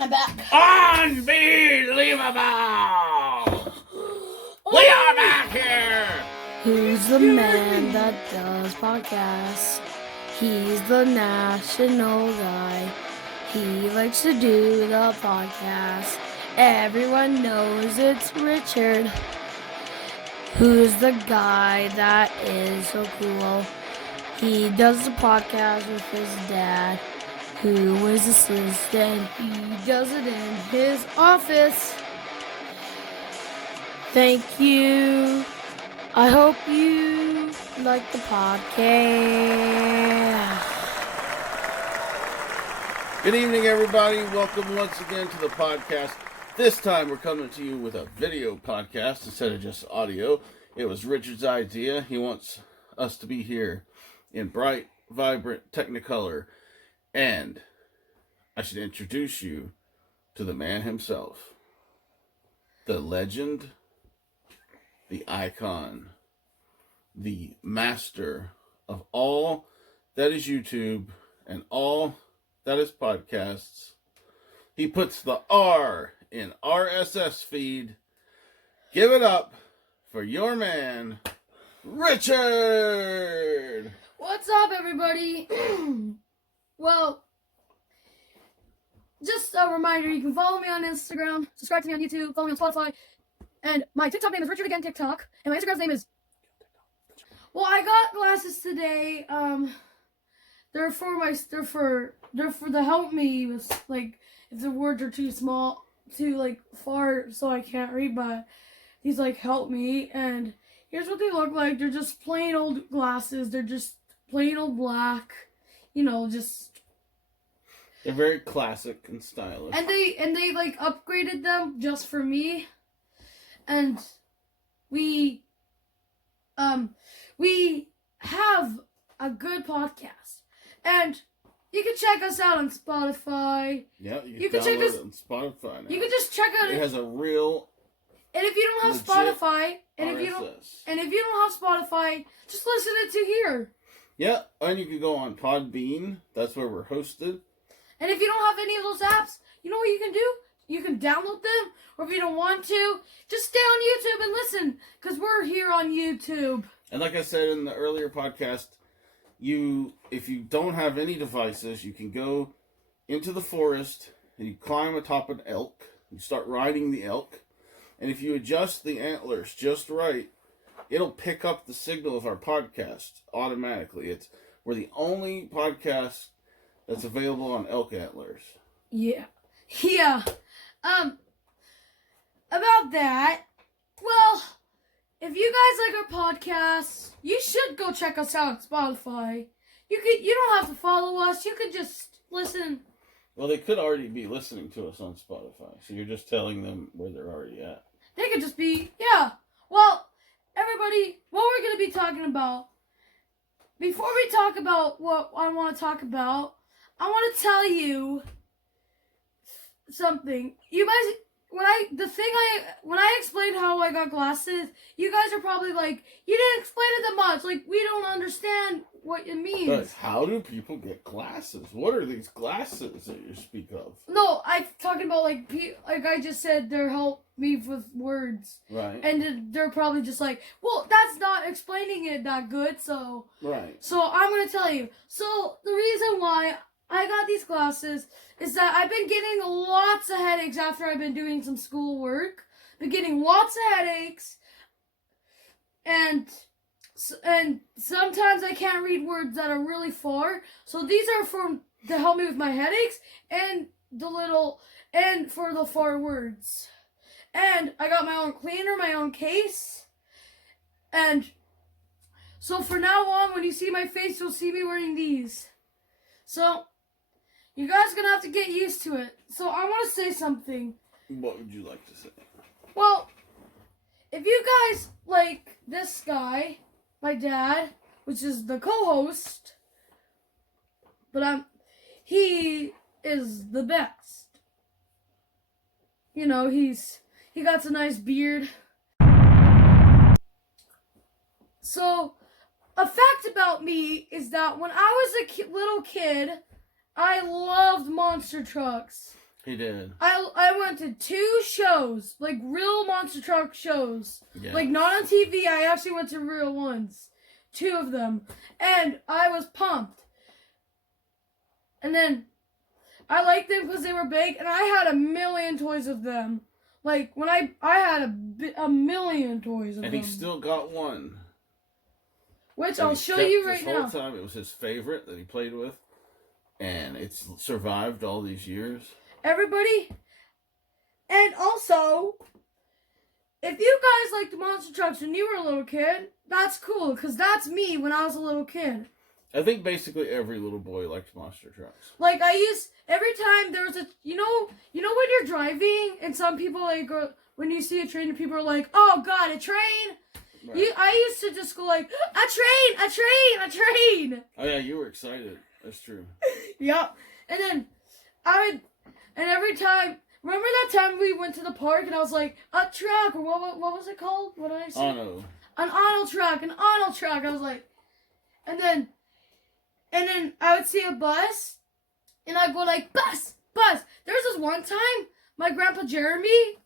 I'm back. Unbelievable! We are back here! Who's the man that does podcasts? He's the national guy. He likes to do the podcast. Everyone knows it's Richard. Who's the guy that is so cool? He does the podcast with his dad, who is assistant. He does it in his office. Thank you. I hope you like the podcast. Good evening, everybody. Welcome once again to the podcast. This time we're coming to you with a video podcast instead of just audio. It was Richard's idea. He wants us to be here in bright, vibrant Technicolor. And I should introduce you to the man himself. The legend, the icon, the master of all that is YouTube and all that is podcasts. He puts the R in RSS feed. Give it up for your man, Richard! What's up, everybody? Well, just a reminder, you can follow me on Instagram, subscribe to me on YouTube, follow me on Spotify, and my TikTok name is Richard Again TikTok, and my Instagram's name is... Well, I got glasses today. They're for the help me with, like, if the words are too small, too, like, far, so I can't read, but these, like, help me, and here's what they look like. They're just plain old glasses. They're just plain old black, you know, just... They're very classic and stylish. And they like upgraded them just for me. And we have a good podcast. And you can check us out on Spotify. Yeah, you can check us on Spotify now. You can just check out it has a real and if you don't have Spotify and if you don't have Spotify, just listen it to here. Yeah, and you can go on Podbean. That's where we're hosted. And if you don't have any of those apps, you know what you can do? You can download them, or if you don't want to, just stay on YouTube and listen, because we're here on YouTube. And like I said in the earlier podcast, if you don't have any devices, you can go into the forest, and you climb atop an elk, you start riding the elk, and if you adjust the antlers just right, it'll pick up the signal of our podcast automatically. We're the only podcast that's available on elk antlers. Yeah. About that, well, if you guys like our podcast, you should go check us out on Spotify. You don't have to follow us. You could just listen. Well, they could already be listening to us on Spotify, so you're just telling them where they're already at. They could just be, yeah. Well, everybody, what we're going to be talking about, before we talk about what I want to talk about, I want to tell you something. You guys, when I explained how I got glasses, you guys are probably like, you didn't explain it that much. Like, we don't understand what it means. But how do people get glasses? What are these glasses that you speak of? No, I'm talking about like I just said, they're help me with words. Right. And they're probably just like, well, that's not explaining it that good, so... Right. So I'm going to tell you. So the reason why I got these glasses is that I've been getting lots of headaches after I've been doing some school work. Been getting lots of headaches. And sometimes I can't read words that are really far. So these are to help me with my headaches and for the far words. And I got my own cleaner, my own case. And so for now on, when you see my face, you'll see me wearing these. So you guys are going to have to get used to it. So I want to say something. What would you like to say? Well, if you guys like this guy, my dad, which is the co-host, but he is the best. You know, he got a nice beard. So, a fact about me is that when I was a little kid, I loved monster trucks. He did. I went to 2 shows, like real monster truck shows. Yeah. Like not on TV. I actually went to real ones. 2 of them. And I was pumped. And then I liked them because they were big, and I had a million toys of them. Like when I had a million toys of them. And he still got one. Which I'll show you right now. This whole time, it was his favorite that he played with, and it's survived all these years. Everybody, and also, if you guys liked monster trucks when you were a little kid, that's cool, because that's me when I was a little kid. I think basically every little boy likes monster trucks. Like every time there was you know when you're driving and some people like when you see a train and people are like, oh god, a train. Right. I used to just go like, a train. Oh yeah, you were excited. That's true. Yep. And then and every time, remember that time we went to the park and I was like, a truck, or what was it called? What did I say? Auto. An auto truck. I was like, and then I would see a bus, and I'd go like, bus. There's this one time, my grandpa Jeremy,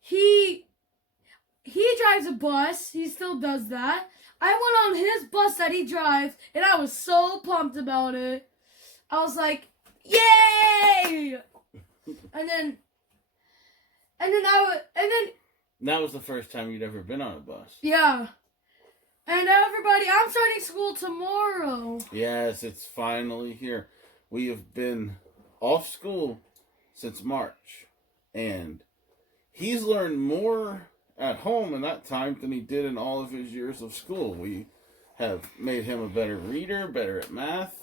he drives a bus. He still does that. I went on his bus that he drives, and I was so pumped about it. I was like, yay! And then that was the first time you'd ever been on a bus. Yeah. And everybody, I'm starting school tomorrow. Yes, it's finally here. We have been off school since March, and he's learned more at home in that time than he did in all of his years of school. We have made him a better reader, better at math.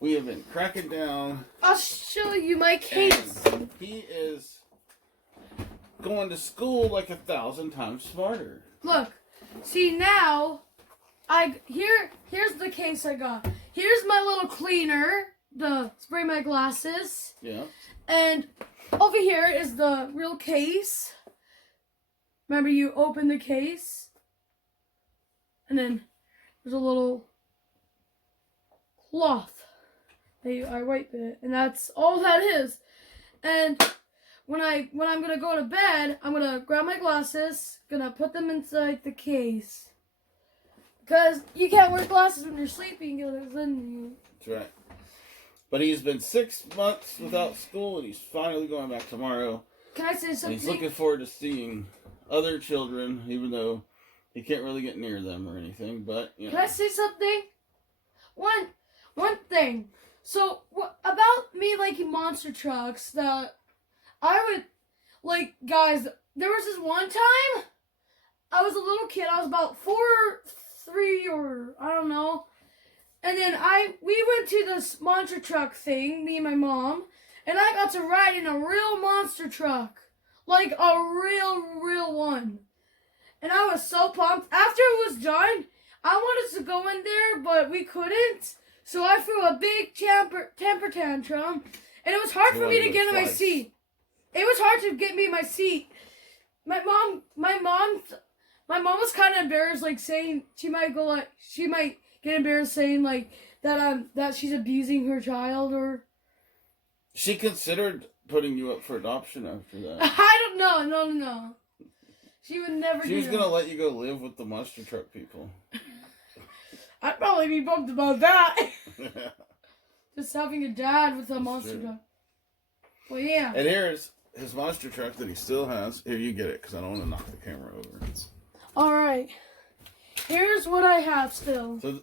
We have been cracking down. I'll show you my case. And he is going to school like 1,000 times smarter. Look, see now, here's the case I got. Here's my little cleaner to spray my glasses. Yeah. And over here is the real case. Remember, you open the case, and then there's a little cloth. I wipe it, and that's all that is. And when I'm gonna go to bed, I'm gonna grab my glasses, gonna put them inside the case, because you can't wear glasses when you're sleeping. That's right. But he's been 6 months without school, and he's finally going back tomorrow. Can I say something? And he's looking forward to seeing other children, even though he can't really get near them or anything. But you know. Can I say something? One thing. So about me liking monster trucks, that I would like, guys. There was this one time I was a little kid. I was about 3, or I don't know. And then we went to this monster truck thing, me and my mom, and I got to ride in a real monster truck. Like a real one. And I was so pumped. After it was done, I wanted to go in there, but we couldn't. So I threw a big temper tantrum. And it was hard for me to get in my seat. It was hard to get me in my seat. My mom was kind of embarrassed, like saying she might get embarrassed saying like that she's abusing her child, or she considered putting you up for adoption after that. I don't know. No. She would never do that. She was going to let you go live with the monster truck people. I'd probably be bummed about that. Just having a dad with a monster truck. Well, yeah. And here's his monster truck that he still has. Here, you get it, because I don't want to knock the camera over. Alright. Here's what I have still. So,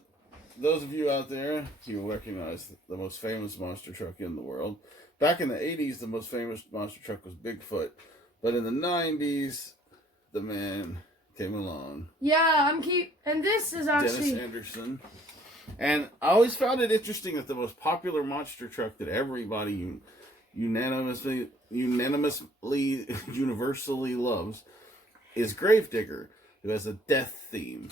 those of you out there, you recognize the most famous monster truck in the world. Back in the 80s, the most famous monster truck was Bigfoot. But in the 90s, the man came along. Yeah, and this is actually Dennis Anderson. And I always found it interesting that the most popular monster truck that everybody universally loves is Gravedigger, who has a death theme.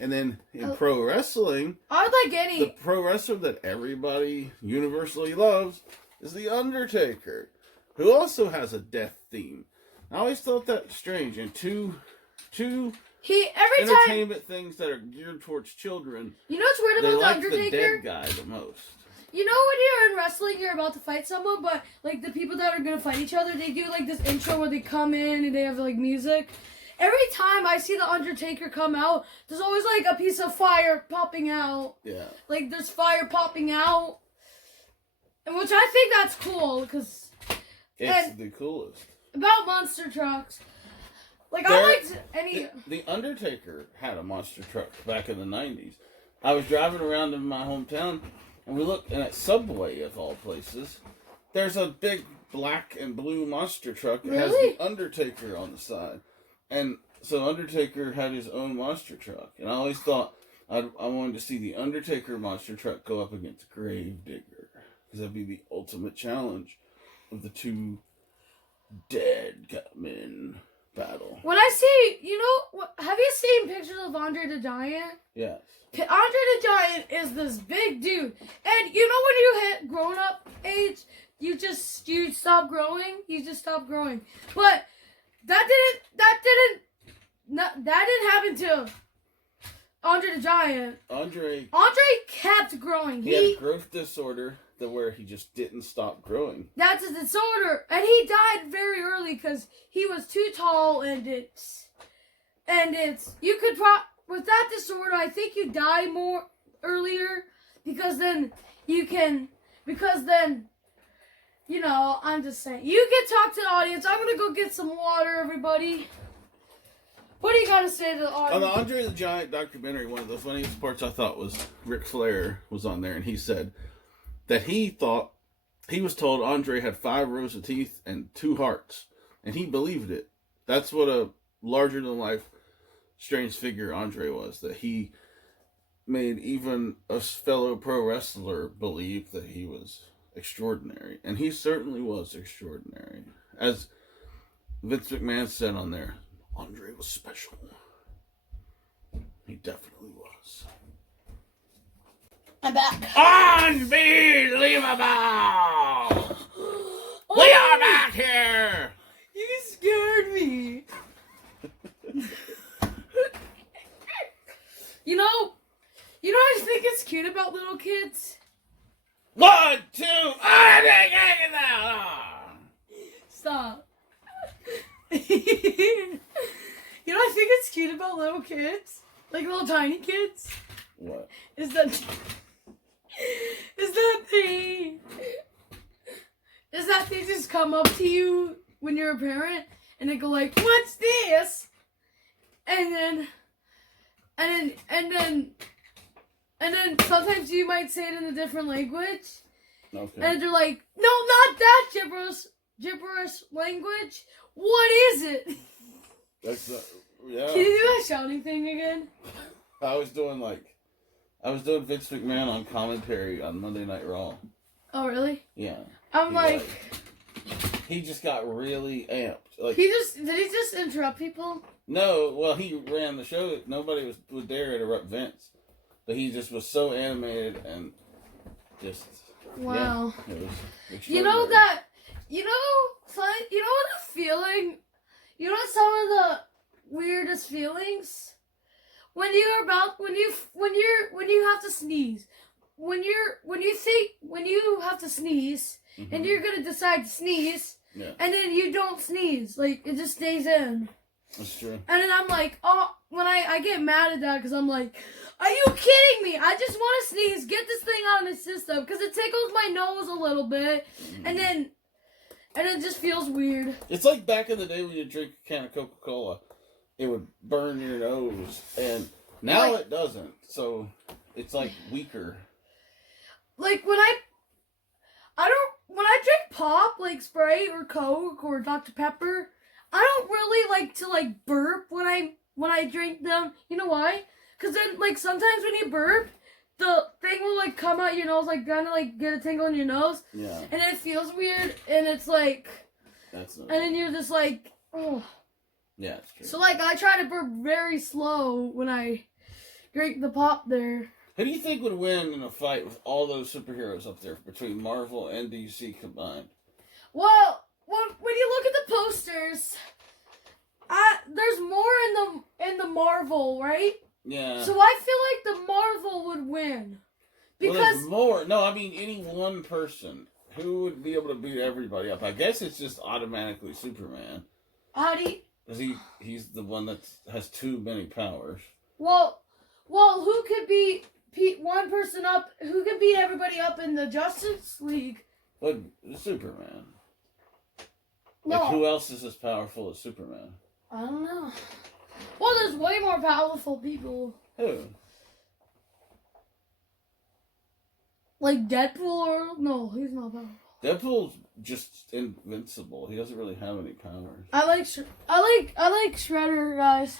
And then in pro wrestling, the pro wrestler that everybody universally loves is The Undertaker, who also has a death theme. I always thought that strange. And two entertainment things that are geared towards children. You know what's weird about The Undertaker? The dead guy the most. You know when you're in wrestling, you're about to fight someone, but like the people that are gonna fight each other, they do like this intro where they come in and they have like music. Every time I see the Undertaker come out, there's always like a piece of fire popping out. Yeah. Like there's fire popping out, and which I think that's cool because It's the coolest. about monster trucks. Like There- I liked any. The Undertaker had a monster truck back in the 90s. I was driving around in my hometown, and we looked, and at Subway, of all places, there's a big black and blue monster truck that has Really? the Undertaker on the side. And so Undertaker had his own monster truck. And I always thought I wanted to see the Undertaker monster truck go up against Gravedigger. Because that'd be the ultimate challenge of the two dead men battle. When I see, have you seen pictures of Andre the Giant? Yes. Andre the Giant is this big dude, and you know when you hit grown-up age, you stop growing. You just stop growing. But that didn't happen to Andre the Giant. Andre Kept growing. He had a growth disorder that where he just didn't stop growing. That's a disorder, and he died very early because he was too tall, and you could with that disorder, I think you die more earlier because then I'm just saying. You can talk to the audience. I'm gonna go get some water, everybody. What do you gotta say to the audience? On the Andre the Giant documentary, one of the funniest parts I thought was Ric Flair was on there, and he said that he thought he was told Andre had 5 rows of teeth and 2 hearts, and he believed it. That's what a larger than life strange figure Andre was, that he made even a fellow pro wrestler believe that he was extraordinary, and he certainly was extraordinary. As Vince McMahon said on there, Andre was special. He definitely was. I'm back. Unbelievable! We are back here! You scared me. You know what I think is cute about little kids? 1, 2, Stop. You know what I think it's cute about little kids? Like little tiny kids? What? Is that they just come up to you when you're a parent and they go like, "What's this?" And then sometimes you might say it in a different language. Okay. And they're like, "No, not that gibberish language. What is it?" That's yeah. Can you do that shouting thing again? I was doing Vince McMahon on commentary on Monday Night Raw. Oh, really? Yeah. I'm like, he just got really amped. Like did he just interrupt people? no, well he ran the show. Nobody would dare interrupt Vince, but he just was so animated and just Wow. Yeah, it was You know extraordinary. some of the weirdest feelings when you have to sneeze. When you have to sneeze Mhm. and you're gonna decide to sneeze, Yeah, and then you don't sneeze, like it just stays in. that's true. And then I'm like, oh, when I get mad at that because I'm like, are you kidding me? I just want to sneeze, get this thing out of my system because it tickles my nose a little bit, and then it just feels weird. It's like back in the day when you drink a can of Coca-Cola, it would burn your nose, and now Like- it doesn't. So it's like weaker. Like when I drink pop, like Sprite or Coke or Dr. Pepper, I don't really like to like burp when I drink them. You know why? Because then like sometimes when you burp, the thing will like come out your nose, like kind of like get a tingle in your nose, Yeah, and it feels weird, and it's like, that's not. and then you're just like, oh. Yeah, it's true. So like I try to burp very slow when I drink the pop there. Who do you think would win in a fight with all those superheroes up there between Marvel and DC combined? Well, when you look at the posters, there's more in the Marvel, right? Yeah. So I feel like the Marvel would win Well, Because there's more. No, I mean any one person who would be able to beat everybody up. I guess it's just automatically Superman how do you, because he's the one that has too many powers. well, who could beat one person up? Who could beat everybody up in the Justice League? Like Superman. No, Like who else is as powerful as Superman? I don't know. Well, there's way more powerful people. Who? Like Deadpool or no, he's not powerful. Deadpool's just invincible. He doesn't really have any powers. I like Shredder, guys.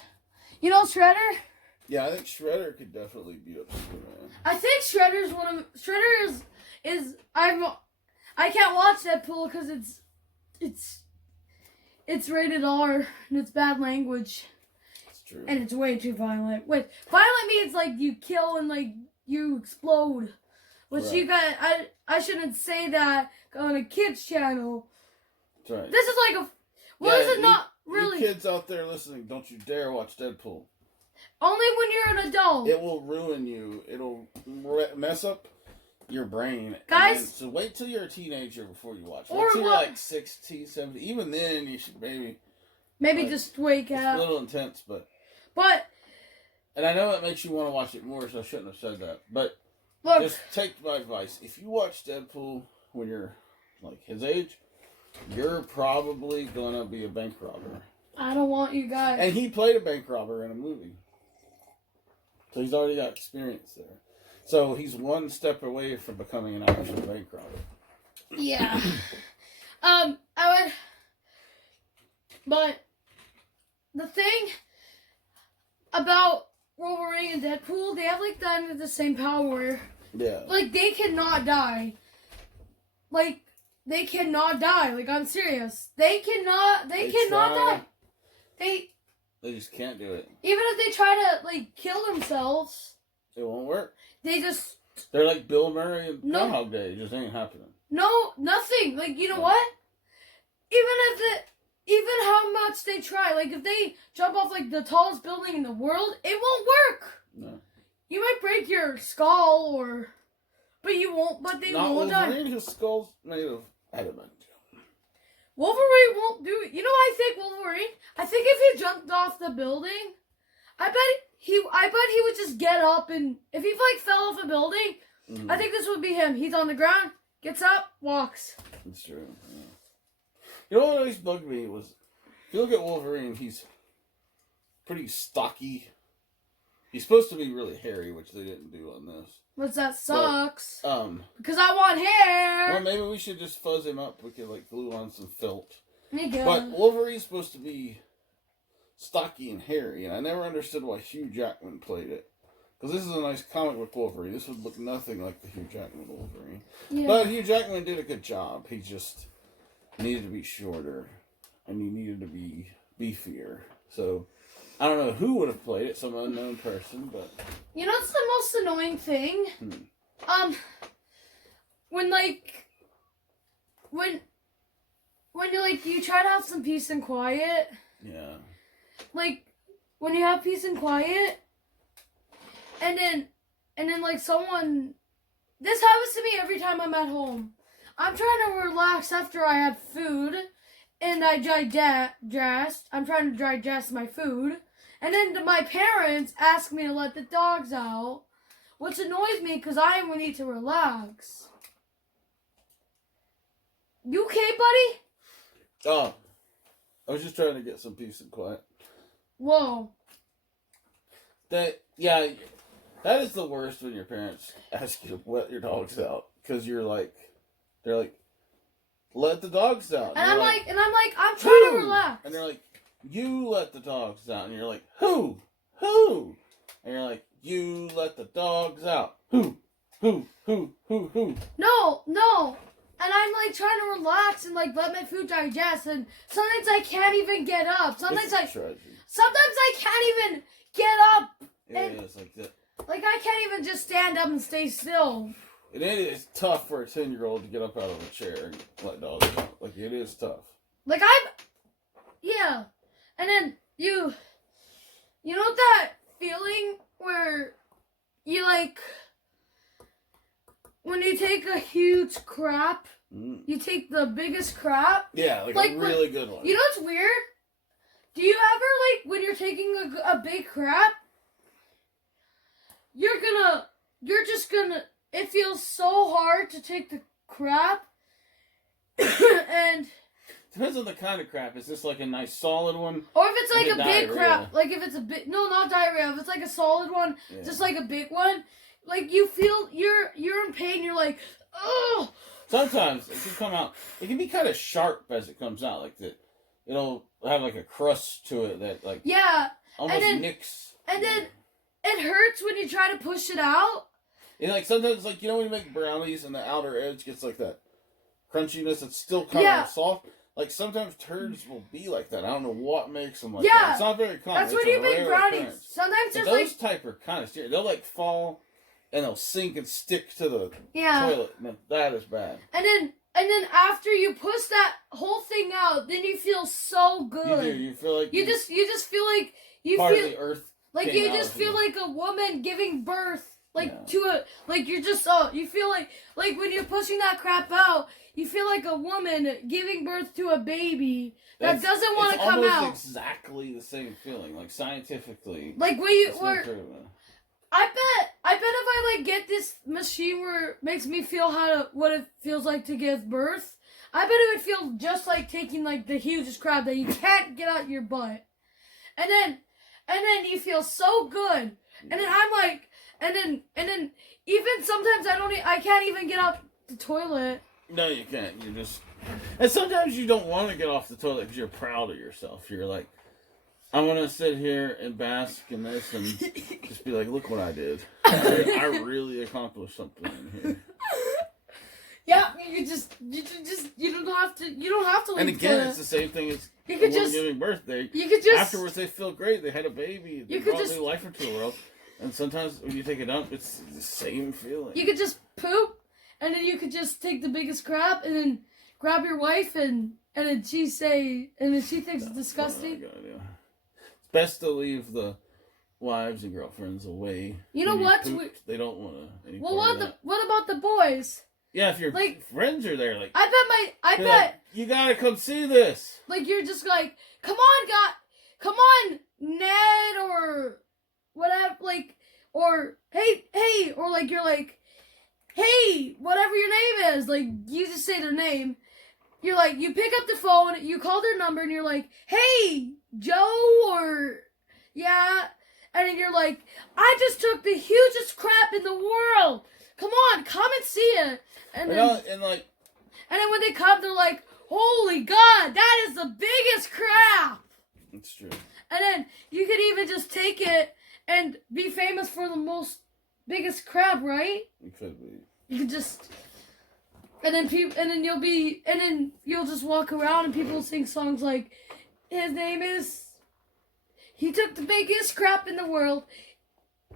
You know Shredder? Yeah, I think Shredder could definitely beat up Superman. I think Shredder's Shredder is I can't watch Deadpool because it's rated R and it's bad language. It's true. And it's way too violent. Wait, violent means like you kill and like you explode. Which Right. you got I shouldn't say that on a kids channel. That's right. This is like a Yeah, is it not really? You kids out there listening, don't you dare watch Deadpool. Only when you're an adult. It will ruin you. It'll mess up your brain. Guys- And so wait till you're a teenager before you watch it. Or Wait till you're what- like 16, 17. Even then, you should maybe. Maybe like, just wake It's a up. little intense, but. But And I know it makes you want to watch it more, so I shouldn't have said that. But look, just take my advice. If you watch Deadpool when you're like his age, you're probably going to be a bank robber. I don't want you guys. And he played a bank robber in a movie. So he's already got experience there. So he's one step away from becoming an actual bank robber. Yeah. I would. But the thing about Wolverine and Deadpool, they have like the same power. Yeah. Like they cannot die. Like they cannot die. Like I'm serious. They cannot. They cannot try. die. They just can't do it. even if they try to like kill themselves, It won't work. they just They're like Bill Murray and No. Groundhog Day. It just ain't happening. nothing. Like you know Yeah. what? Even how much they try, like if they jump off like the tallest building in the world, it won't work. No. You might break your skull but you won't. But they Not won't die. Wolverine. His skull's made of adamant. Wolverine won't do it. You know what I think Wolverine? I think if he jumped off the building, I bet he would just get up and if he like fell off a building, Mhm. I think this would be him. He's on the ground, gets up, walks. It's true. Yeah. You know what always bugged me was, if you look at Wolverine, he's pretty stocky. He's supposed to be really hairy, which they didn't do on this. But that sucks. Because I want hair. Well, maybe we should just fuzz him up. We could like glue on some felt. Me go. But Wolverine's supposed to be stocky and hairy, and I never understood why Hugh Jackman played it. Because this is a nice comic book Wolverine. This would look nothing like the Hugh Jackman Wolverine. Yeah. But Hugh Jackman did a good job. He just needed to be shorter, and he needed to be beefier. So, I don't know who would have played it, some unknown person, but... You know what's the most annoying thing? When you like you try to have some peace and quiet, Yeah. like when you have peace and quiet, and then like someone, this happens to me every time I'm at home. I'm trying to relax after I had food, and I digest. I'm trying to digest my food, and then my parents ask me to let the dogs out, which annoys me because I need to relax. You okay, buddy? Oh. I was just trying to get some peace and quiet. Whoa. That is the worst when your parents ask you to let your dogs out. Because they're like, let the dogs out. And I'm like, I'm trying to "Who?" relax. And they're like, you let the dogs out. And you're like, who? Who? And you're like, you let the dogs out. Who? Who? No. And I'm like trying to relax and like let my food digest. And sometimes I can't even get up. Sometimes It's a tragedy. I can't even get up. It is like that. Like I can't even just stand up and stay still. And it is tough for a 10-year-old to get up out of a chair and let dogs out. Like, it is tough. Like yeah. And then you know that feeling where you like, when you take a huge crap, Mm. you take the biggest crap. Yeah, like a really good one. You know what's weird? Do you ever, like, when you're taking a big crap, it feels so hard to take the crap, and... Depends on the kind of crap. Is this like a nice solid one? Or if it's like a big diarrhea. crap, like if it's a big, no, not diarrhea, if it's like a solid one, just like a big one, like you feel, you're in pain, you're like, oh. Sometimes it can come out, it can be kind of sharp as it comes out, like that. It'll have like a crust to it that like almost nicks. And then it hurts when you try to push it out. And like sometimes, like, you know when you make brownies and the outer edge gets like that crunchiness, it's still kind of soft. Like sometimes turds will be like that. I don't know what makes them like that. It's not very common. That's when you make brownies. Occurrence. Sometimes there's those type are kind of scary. They'll like fall and they'll sink and stick to the toilet. And that is bad. And then after you push that whole thing out, then you feel so good. You do. You feel like you just feel like you part feel of the earth. Like you just feel like a woman giving birth, to a you're just you feel like when you're pushing that crap out, you feel like a woman giving birth to a baby that doesn't want to come out. It's almost exactly the same feeling, like scientifically. Like when you I bet if I like get this machine where it makes me feel what it feels like to give birth, I bet it would feel just like taking like the hugest crap that you can't get out your butt. And then you feel so good. And then I'm like, and then even sometimes I can't even get out the toilet. No, you can't. You just, and sometimes you don't want to get off the toilet because you're proud of yourself. You're like, I want to sit here and bask in this and just be like, look what I did. I really accomplished something in here. Yeah, you don't have to leave. And again, it's the same thing as you could just giving birth. Afterwards they feel great. They had a baby. They brought new life into the world. And sometimes when you take a dump, it's the same feeling. You could just poop, and then you could just take the biggest crap, and then grab your wife, and then she thinks it's disgusting. It's best to leave the wives and girlfriends away. You know what? They don't want to. Well, what about the boys? Yeah, if your friends are there, like I bet like, you gotta come see this. Like you're just like, come on, Ned, or whatever, like, or hey, or like you're like, hey, whatever your name is, like you just say their name. You're like, you pick up the phone, you call their number, and you're like, hey, Joe, or yeah, and then you're like, I just took the hugest crap in the world. Come on, come and see it. And then when they come, they're like, holy God, that is the biggest crap. It's true. And then you could even just take it and be famous for the biggest crap, right? You could be. You could just, and then you'll just walk around and people will sing songs like, his name is, he took the biggest crap in the world.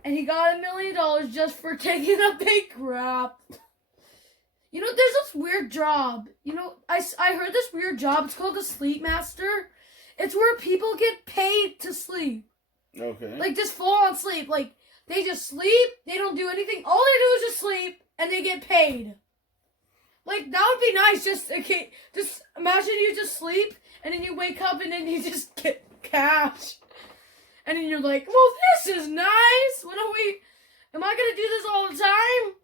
And he got $1 million just for taking a big crap. You know, there's this weird job. You know, I heard this weird job. It's called a sleep master. It's where people get paid to sleep. Okay. Like, just full on sleep. Like, they just sleep. They don't do anything. All they do is just sleep, and they get paid. Like, that would be nice. Just imagine you just sleep, and then you wake up, and then you just get cash. And then you're like, well, this is nice. Am I going to do this all the time?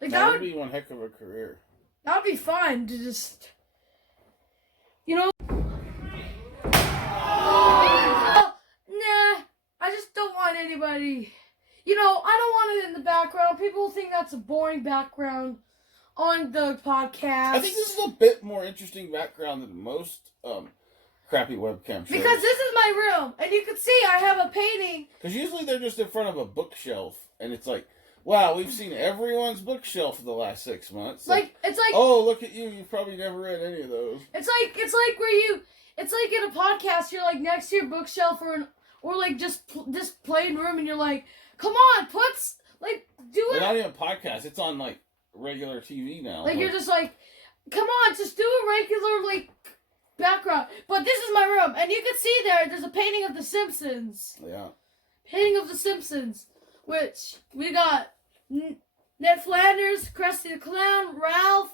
Like that would be one heck of a career. That would be fun to just, you know. Nah, I just don't want anybody. You know, I don't want it in the background. People think that's a boring background on the podcast. I think this is a bit more interesting background than most crappy webcam shows. Because this is my room, and you can see I have a painting. Because usually they're just in front of a bookshelf, and it's like, wow, we've seen everyone's bookshelf for the last 6 months. It's like, oh, look at you, you've probably never read any of those. It's like in a podcast, you're like next to your bookshelf or like just plain room, and you're like, come on, do it. It's not even a podcast, it's on like regular TV now. Like you're just like, come on, just do a regular like background. But this is my room, and you can see there's a painting of The Simpsons. Yeah. Painting of The Simpsons, which we got Ned Flanders, Krusty the Clown, Ralph,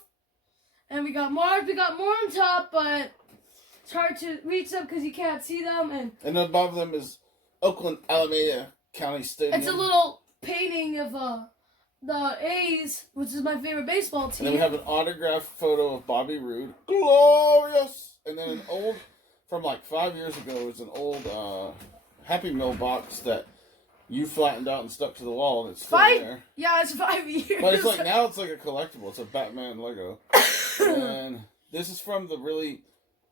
and we got Mars. We got more on top, but it's hard to reach them because you can't see them. And above them is Oakland Alameda County Stadium. It's a little painting of the A's, which is my favorite baseball team. And then we have an autographed photo of Bobby Roode. Glorious! And then an old, from like 5 years ago, it's an old Happy Meal box that you flattened out and stuck to the wall, and it's still there. Yeah, it's 5 years. But it's like, now it's like a collectible. It's a Batman Lego. And this is from the really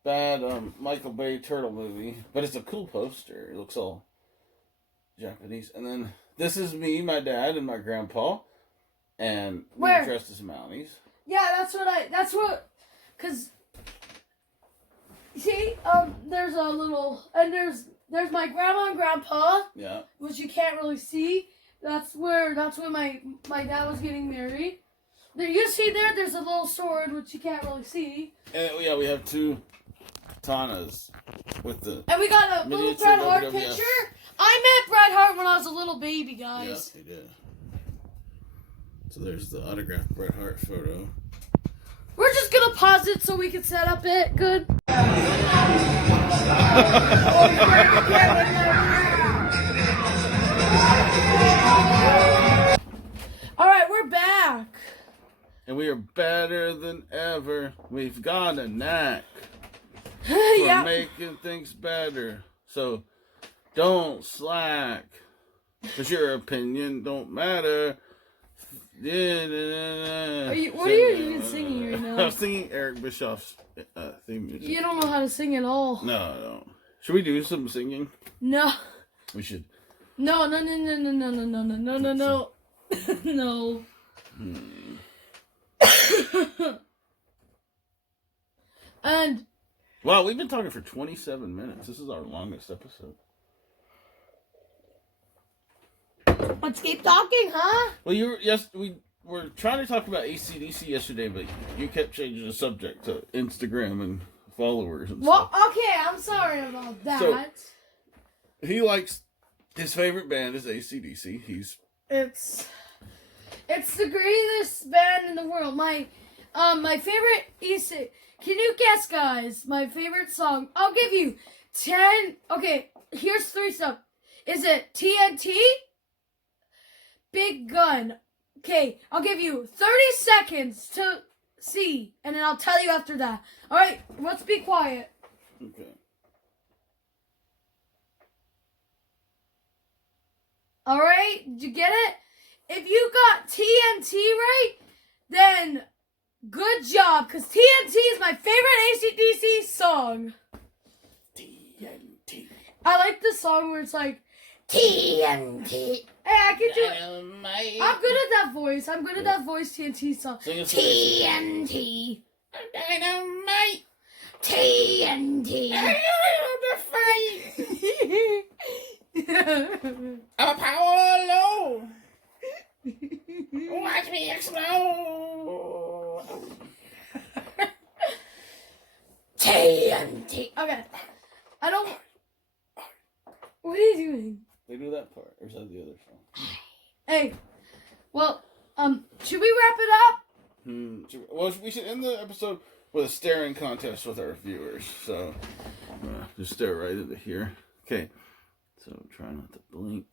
bad Michael Bay Turtle movie. But it's a cool poster. It looks all Japanese. And then this is me, my dad, and my grandpa. And we were dressed as Mounties. Yeah, cause, see, there's a little, and there's my grandma and grandpa. Yeah. Which you can't really see. That's where my dad was getting married. There, you see there's a little sword, which you can't really see. And yeah, we have two katanas with the. And we got a little Bret Hart picture. I met Bret Hart when I was a little baby, guys. Yeah, he did. So there's the autographed Bret Hart photo. We're just gonna pause it so we can set up it. Good. Alright, we're back. And we are better than ever. We've got a knack for Yeah. making things better. So don't slack. Because your opinion don't matter. What are you even singing right now? I'm singing Eric Bischoff's theme music. You don't know how to sing at all. No, I don't. Should we do some singing? No. We should. No. No. And Wow, we've been talking for 27 minutes. This is our longest episode. let's keep talking, huh? Well, we were trying to talk about AC/DC yesterday, but you kept changing the subject to Instagram and followers and Well, stuff. okay, I'm sorry about that. So, he likes, his favorite band is AC/DC. It's the greatest band in the world. My favorite AC. Can you guess, guys? My favorite song. I'll give you 10. Okay, here's 3 stuff. Is it TNT? Big Gun. Okay, I'll give you 30 seconds to see, and then I'll tell you after that. All right, let's be quiet. Okay. All right, did you get it? If you got TNT right, then good job, because TNT is my favorite AC/DC song. TNT. I like the song where it's like, TNT. Hey, I can do it. I'm good at that voice. I'm good at that voice TNT song. TNT. Dynamite. TNT. I'm a power low. Watch me explode. TNT. Okay. I don't. What are you doing? They do that part, or is that the other song? Hey. Well, should we wrap it up? Well, we should end the episode with a staring contest with our viewers. So, just stare right into here. Okay. So, try not to blink.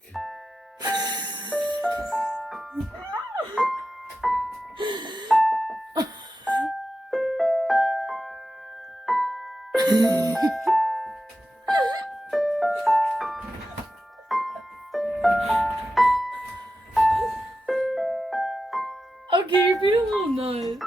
Okay, you're being a little nuts.